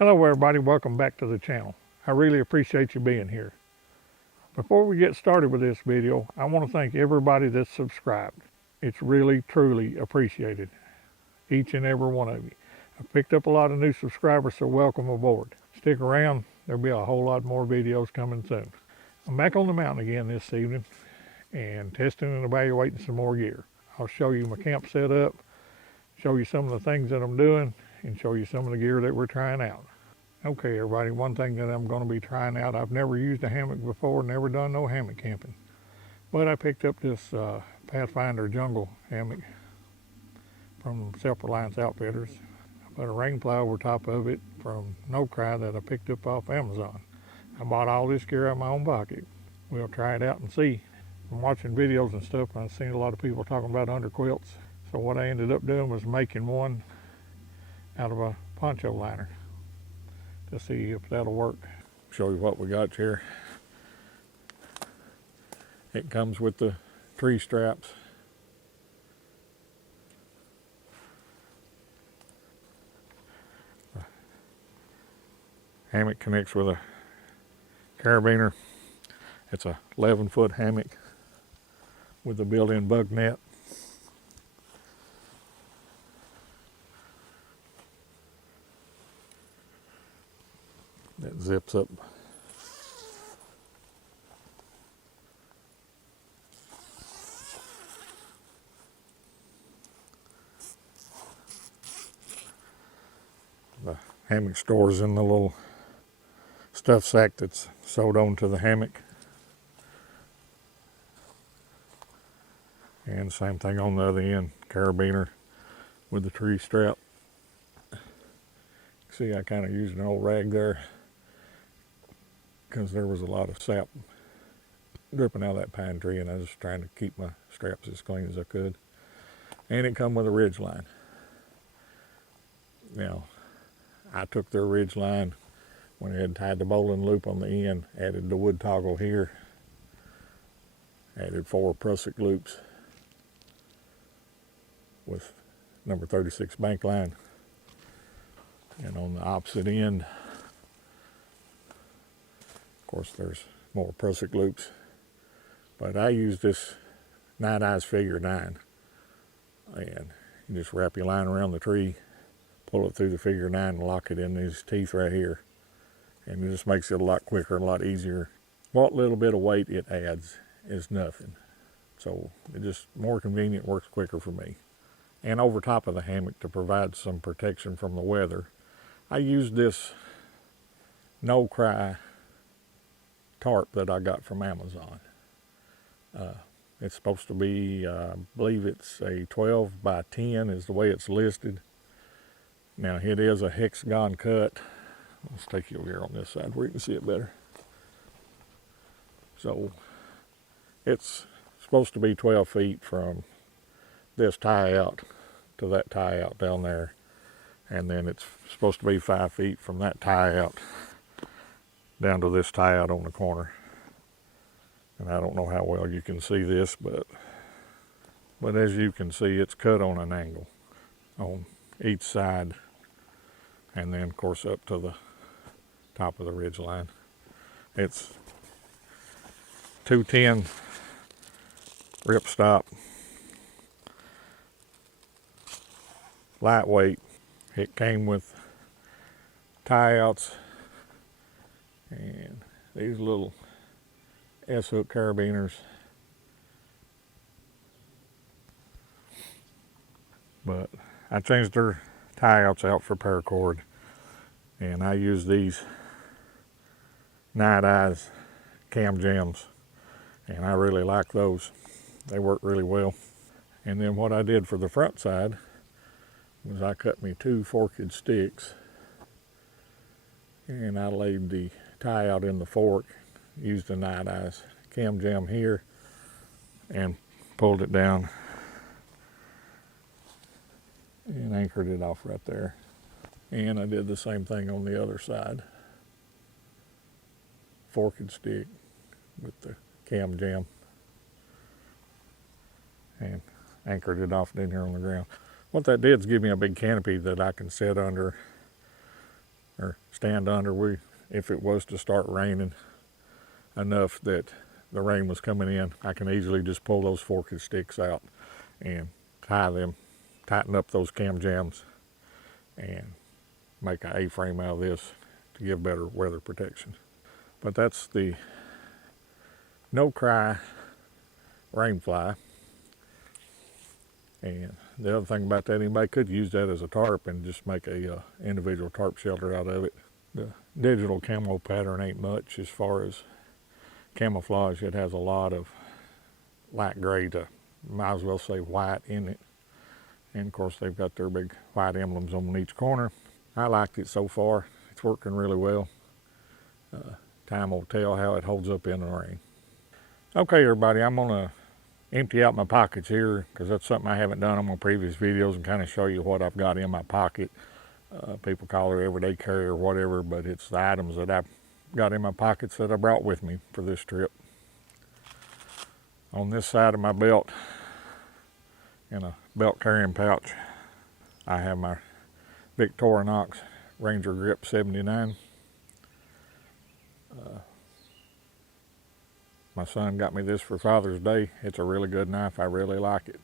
Hello everybody, welcome back to the channel. I really appreciate you being here. Before we get started with this video, I want to thank everybody that's subscribed. It's really, truly appreciated. Each and every one of you. I've picked up a lot of new subscribers, so welcome aboard. Stick around, there'll be a whole lot more videos coming soon. I'm back on the mountain again this evening and testing and evaluating some more gear. I'll show you my camp setup, show you some of the things that I'm doing, and show you some of the gear that we're trying out. Okay everybody, one thing that I'm going to be trying out, I've never used a hammock before, never done no hammock camping. But I picked up this Pathfinder jungle hammock from Self-Reliance Outfitters. I put a rain plow over top of it from No Cry that I picked up off Amazon. I bought all this gear out of my own pocket. We'll try it out and see. I'm watching videos and stuff, and I've seen a lot of people talking about under quilts. So what I ended up doing was making one out of a poncho liner to see if that'll work. Show you what we got here. It comes with the tree straps. The hammock connects with a carabiner. It's a 11-foot hammock with a built-in bug net. That zips up. The hammock stores in the little stuff sack that's sewed onto the hammock. And same thing on the other end, carabiner with the tree strap. See, I kind of used an old rag there because there was a lot of sap dripping out of that pine tree, and I was just trying to keep my straps as clean as I could. And it come with a ridge line. Now, I took their ridge line, went ahead and tied the bowline loop on the end, added the wood toggle here, added 4 prusik loops with number 36 bank line. And on the opposite end, of course, there's more prusik loops. But I use this Night Eyes figure 9. And you just wrap your line around the tree, pull it through the figure 9 and lock it in these teeth right here. And it just makes it a lot quicker and a lot easier. What little bit of weight it adds is nothing. So it just more convenient, works quicker for me. And over top of the hammock, to provide some protection from the weather, I used this No Cry tarp that I got from Amazon. It's supposed to be, I believe it's a 12 by 10 is the way it's listed. Now it is a hexagon cut. Let's take you over here on this side where you can see it better. So it's supposed to be 12 feet from this tie out to that tie out down there. And then it's supposed to be 5 feet from that tie out down to this tie out on the corner. And I don't know how well you can see this, but as you can see, it's cut on an angle on each side. And then of course up to the top of the ridge line. It's 210 ripstop, lightweight. It came with tie outs and these little S-hook carabiners. But I changed their tie outs out for paracord, and I use these Night Eyes cam jams, and I really like those. They work really well. And then what I did for the front side was I cut me 2 forked sticks, and I laid the tie out in the fork, used the Night Eyes cam jam here, and pulled it down and anchored it off right there. And I did the same thing on the other side. Forked stick with the cam jam, and anchored it off down here on the ground. What that did is give me a big canopy that I can sit under or stand under. If it was to start raining enough that the rain was coming in, I can easily just pull those forked sticks out and tighten up those cam jams and make an A-frame out of this to give better weather protection. But that's the no cry rain fly. And the other thing about that, anybody could use that as a tarp and just make a individual tarp shelter out of it. The digital camo pattern ain't much as far as camouflage. It has a lot of light gray to, might as well say, white in it. And of course they've got their big white emblems on each corner. I liked it so far. It's working really well. Time will tell how it holds up in the rain. Okay, everybody, I'm gonna empty out my pockets here because that's something I haven't done on my previous videos, and kind of show you what I've got in my pocket. People call it everyday carry or whatever, but it's the items that I've got in my pockets that I brought with me for this trip. On this side of my belt, in a belt carrying pouch, I have my Victorinox Ranger Grip 79. My son got me this for Father's Day. It's a really good knife. I really like it.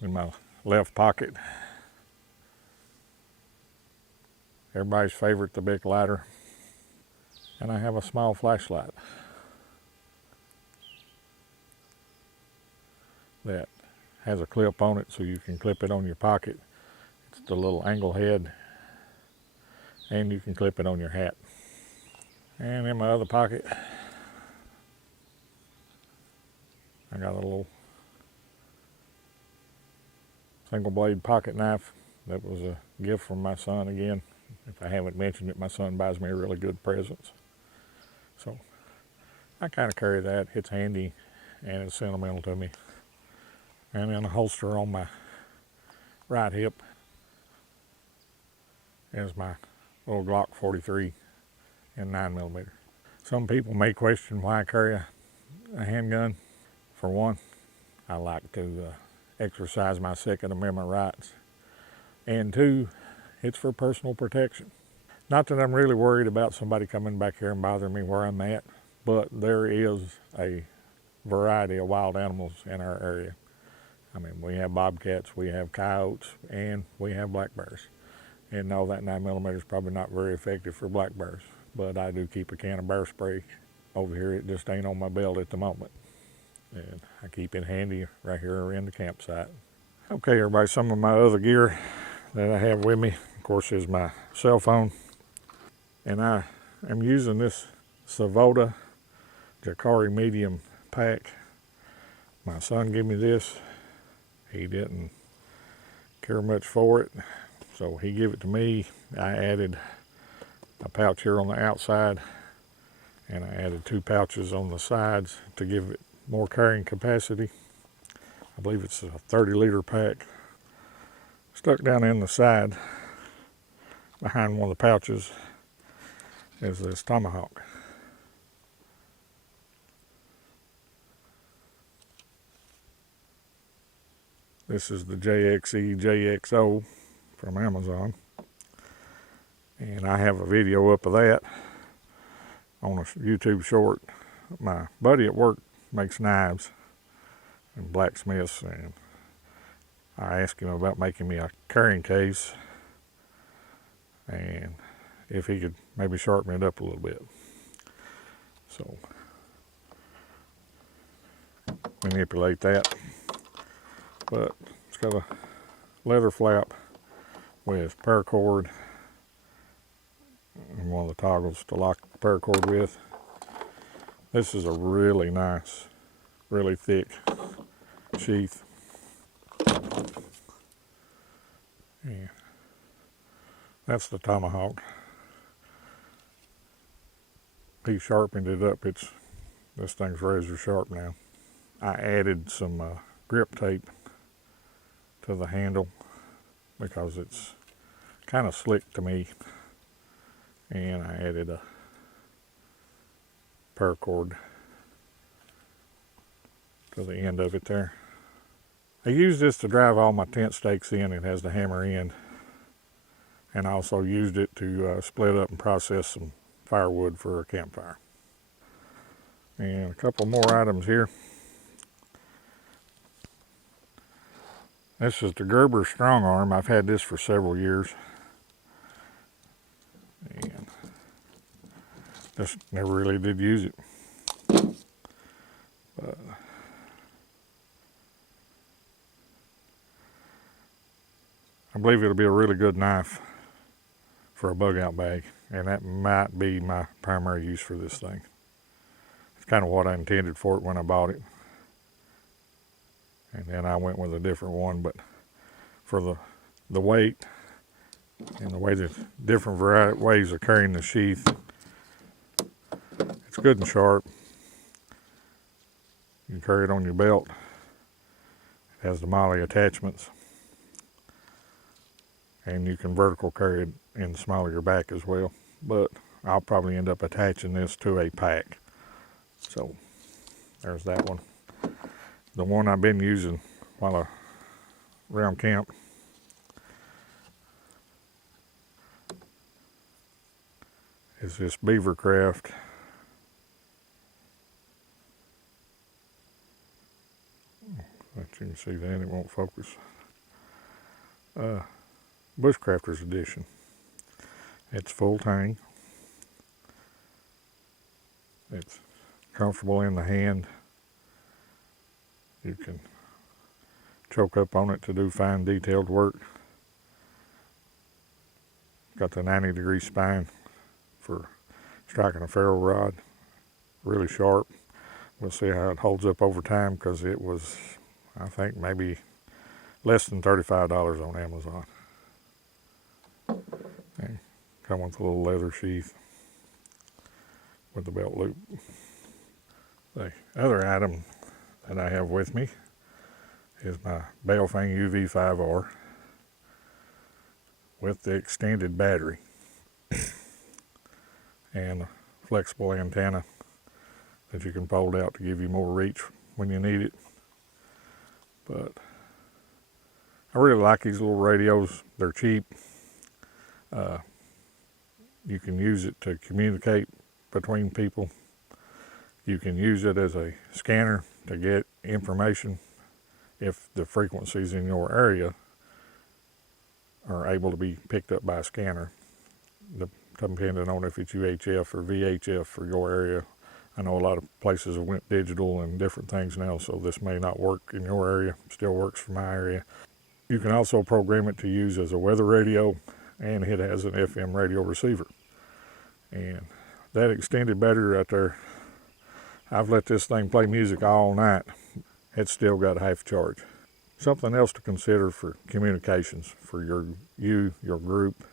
In my left pocket, everybody's favorite, the big lighter. And I have a small flashlight that has a clip on it so you can clip it on your pocket. It's the little angle head, and you can clip it on your hat. And in my other pocket, I got a little single blade pocket knife that was a gift from my son again. If I haven't mentioned it, my son buys me really good presents. So I kind of carry that. It's handy and it's sentimental to me. And then a holster on my right hip is my little Glock 43 in 9mm. Some people may question why I carry a handgun. For one, I like to exercise my Second Amendment rights. And two, it's for personal protection. Not that I'm really worried about somebody coming back here and bothering me where I'm at, but there is a variety of wild animals in our area. I mean, we have bobcats, we have coyotes, and we have black bears. And no, that 9mm is probably not very effective for black bears, but I do keep a can of bear spray over here. It just ain't on my belt at the moment. And I keep it handy right here in the campsite. Okay, everybody, some of my other gear that I have with me, of course, is my cell phone. And I am using this Savoda Jacari medium pack. My son gave me this. He didn't care much for it, so he gave it to me. I added a pouch here on the outside, and I added 2 pouches on the sides to give it more carrying capacity. I believe it's a 30-liter pack. Stuck down in the side behind one of the pouches is this tomahawk. This is the JXE JXO from Amazon. And I have a video up of that on a YouTube short. My buddy at work makes knives and blacksmiths, and I asked him about making me a carrying case and if he could maybe sharpen it up a little bit. So manipulate that. But it's got a leather flap with paracord and one of the toggles to lock the paracord with. This is a really nice, really thick sheath. Yeah. That's the tomahawk. He sharpened it up. This thing's razor sharp now. I added some grip tape to the handle because it's kind of slick to me, and I added a paracord to the end of it there. I use this to drive all my tent stakes in. It has the hammer end, and I also used it to split up and process some firewood for a campfire. And a couple more items here. This is the Gerber Strong Arm. I've had this for several years. And just never really did use it. But I believe it'll be a really good knife for a bug out bag, and that might be my primary use for this thing. It's kind of what I intended for it when I bought it. And then I went with a different one, but for the weight and the way the different ways of carrying the sheath, it's good and sharp. You can carry it on your belt. It has the MOLLE attachments. And you can vertical carry it in the small of your back as well. But I'll probably end up attaching this to a pack. So there's that one. The one I've been using while around camp is this Beavercraft. Let you can see that, it won't focus. Bushcrafters Edition. It's full tang. It's comfortable in the hand. You can choke up on it to do fine detailed work. Got the 90-degree spine for striking a ferro rod. Really sharp. We'll see how it holds up over time, because it was, I think, maybe less than $35 on Amazon. And come with a little leather sheath with the belt loop. The other item that I have with me is my Baofeng UV5R with the extended battery and a flexible antenna that you can fold out to give you more reach when you need it. But I really like these little radios. They're cheap. You can use it to communicate between people. You can use it as a scanner to get information if the frequencies in your area are able to be picked up by a scanner, depending on if it's UHF or VHF for your area. I know a lot of places have went digital and different things now, so this may not work in your area. Still works for my area. You can also program it to use as a weather radio, and it has an FM radio receiver. And that extended battery right there, I've let this thing play music all night. It's still got half charge. Something else to consider for communications for your group,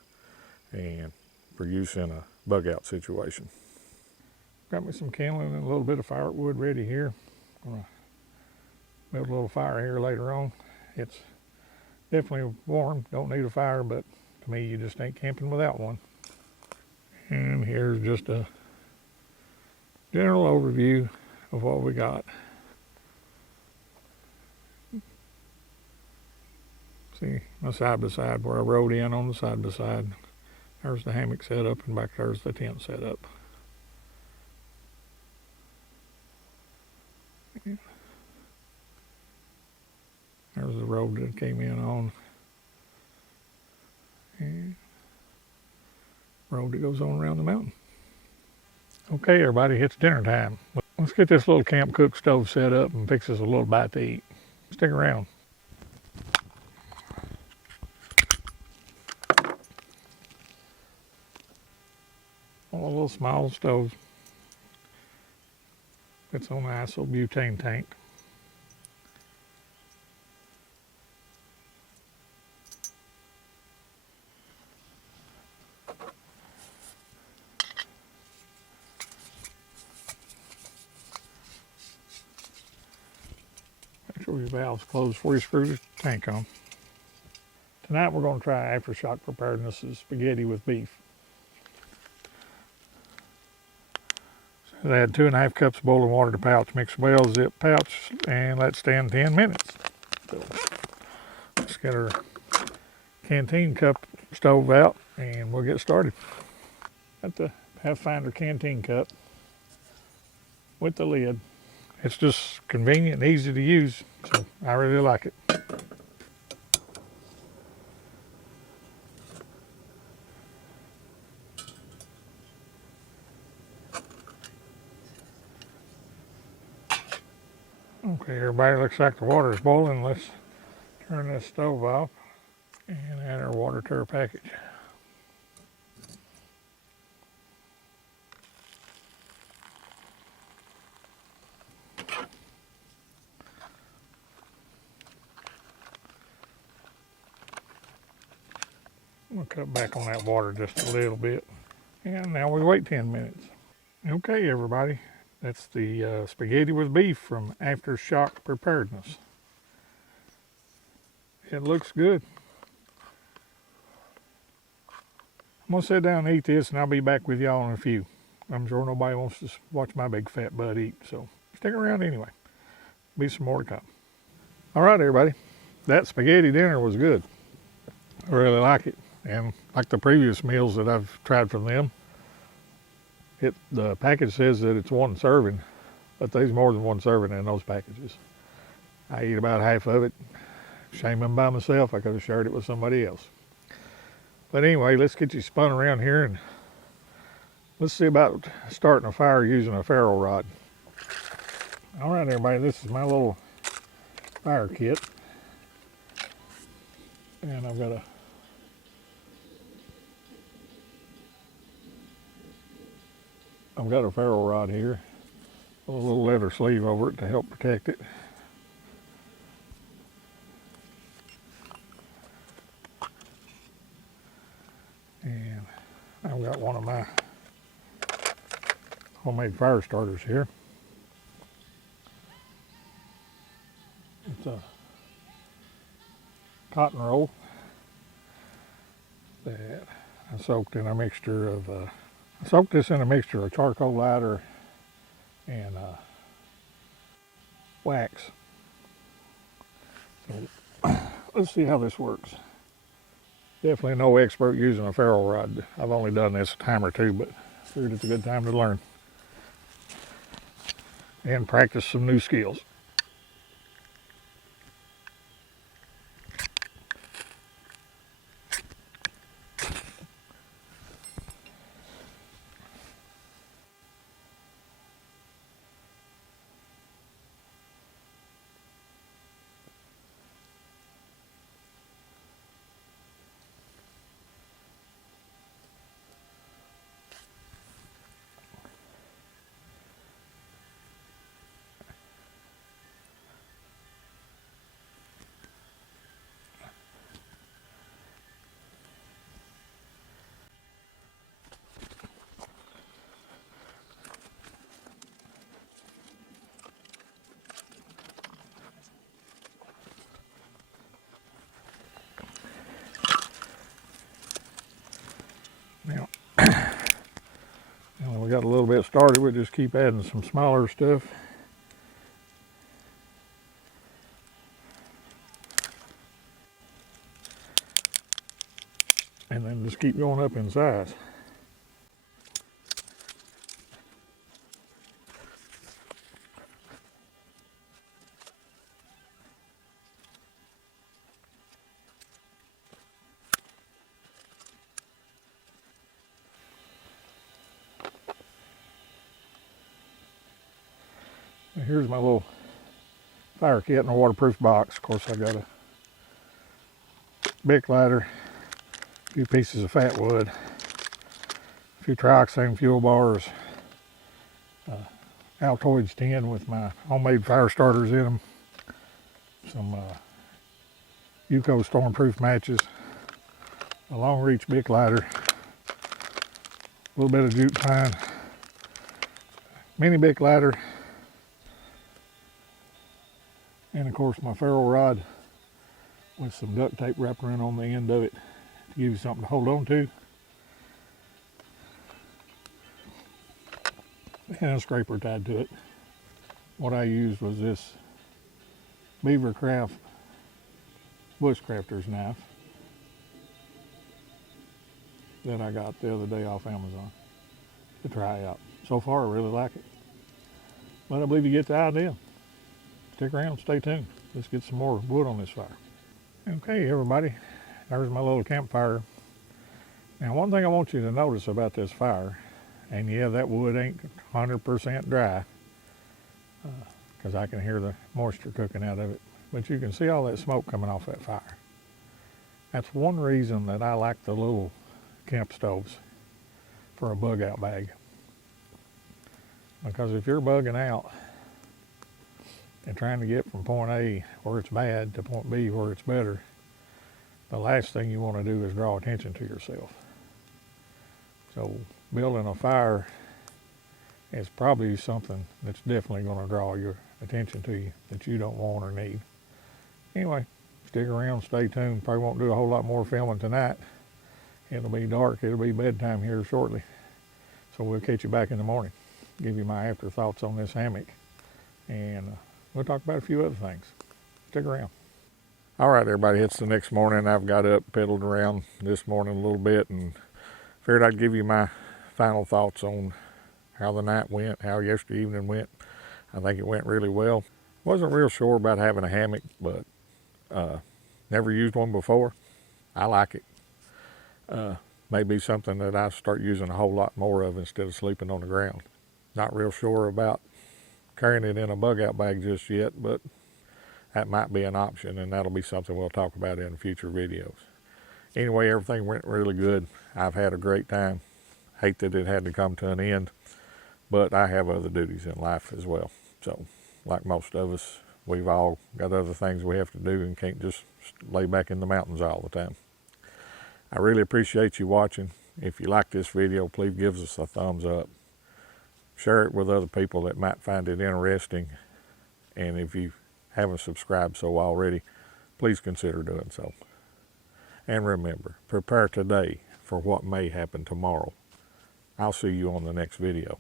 and for use in a bug out situation. Got me some kindling and a little bit of firewood ready here. I'm gonna build a little fire here later on. It's definitely warm, don't need a fire, but to me you just ain't camping without one. And here's just a general overview of what we got. See my side-by-side where I rode in on the side-by-side. There's the hammock set up, and back there's the tent set up. There's the road that came in on. And road that goes on around the mountain. Okay, everybody, it's dinner time. Let's get this little camp cook stove set up and fix us a little bite to eat. Stick around. One of the little small stoves. It's on the isobutane tank. Make sure your valve's closed before you screw the tank on. Tonight we're going to try aftershock preparedness of spaghetti with beef. So add 2.5 cups of boiling water to pouch. Mix well, zip pouch, and let stand 10 minutes. So let's get our canteen cup stove out and we'll get started. Got the Pathfinder canteen cup with the lid. It's just convenient and easy to use, so I really like it. Okay, everybody, looks like the water is boiling. Let's turn this stove off and add our water to our package. We'll cut back on that water just a little bit. And now we wait 10 minutes. Okay, everybody, that's the spaghetti with beef from Aftershock Preparedness. It looks good. I'm going to sit down and eat this, and I'll be back with y'all in a few. I'm sure nobody wants to watch my big fat butt eat, so stick around anyway. Be some more to come. All right, everybody, that spaghetti dinner was good. I really like it. And like the previous meals that I've tried from them, the package says that it's one serving, but there's more than one serving in those packages. I eat about half of it. Shame I'm by myself. I could have shared it with somebody else. But anyway, let's get you spun around here and let's see about starting a fire using a ferro rod. All right, everybody, this is my little fire kit. And I've got a ferro rod here, with a little leather sleeve over it to help protect it. And I've got one of my homemade fire starters here. It's a cotton roll that I soaked in a mixture of I soaked this in a mixture of charcoal lighter and wax. So let's see how this works. Definitely no expert using a ferro rod. I've only done this a time or two, but I figured it's a good time to learn and practice some new skills. Now, we got a little bit started. We'll just keep adding some smaller stuff. And then just keep going up in size. Here's my little fire kit in a waterproof box. Of course, I got a Bic lighter, a few pieces of fat wood, a few trioxane fuel bars, Altoids tin with my homemade fire starters in them, some UCO stormproof matches, a long reach Bic lighter, a little bit of jute pine, mini Bic lighter, and of course my ferro rod with some duct tape wrapped around on the end of it to give you something to hold on to. And a scraper tied to it. What I used was this Beaver Craft Bushcrafter's knife. that I got the other day off Amazon to try out. So far, I really like it. But I believe you get the idea. Stick around, stay tuned. Let's get some more wood on this fire. Okay, everybody, there's my little campfire. Now, one thing I want you to notice about this fire, and yeah, that wood ain't 100% dry, because I can hear the moisture cooking out of it, but you can see all that smoke coming off that fire. That's one reason that I like the little camp stoves for a bug out bag. Because if you're bugging out and trying to get from point A where it's bad to point B where it's better, the last thing you want to do is draw attention to yourself. So building a fire is probably something that's definitely going to draw your attention to you that you don't want or need. Anyway, stick around, stay tuned. Probably won't do a whole lot more filming tonight. It'll be dark, it'll be bedtime here shortly. So we'll catch you back in the morning. Give you my afterthoughts on this hammock. And we'll talk about a few other things. Stick around. All right, everybody, it's the next morning. I've got up, pedaled around this morning a little bit, and figured I'd give you my final thoughts on how the night went, how yesterday evening went. I think it went really well. Wasn't real sure about having a hammock, but never used one before. I like it. Maybe something that I start using a whole lot more of instead of sleeping on the ground. Not real sure about carrying it in a bug out bag just yet, but that might be an option, and that'll be something we'll talk about in future videos. Anyway, everything went really good. I've had a great time. Hate that it had to come to an end, but I have other duties in life as well. So, like most of us, we've all got other things we have to do and can't just lay back in the mountains all the time. I really appreciate you watching. If you like this video, please give us a thumbs up. Share it with other people that might find it interesting. And if you haven't subscribed so already, please consider doing so. And remember, prepare today for what may happen tomorrow. I'll see you on the next video.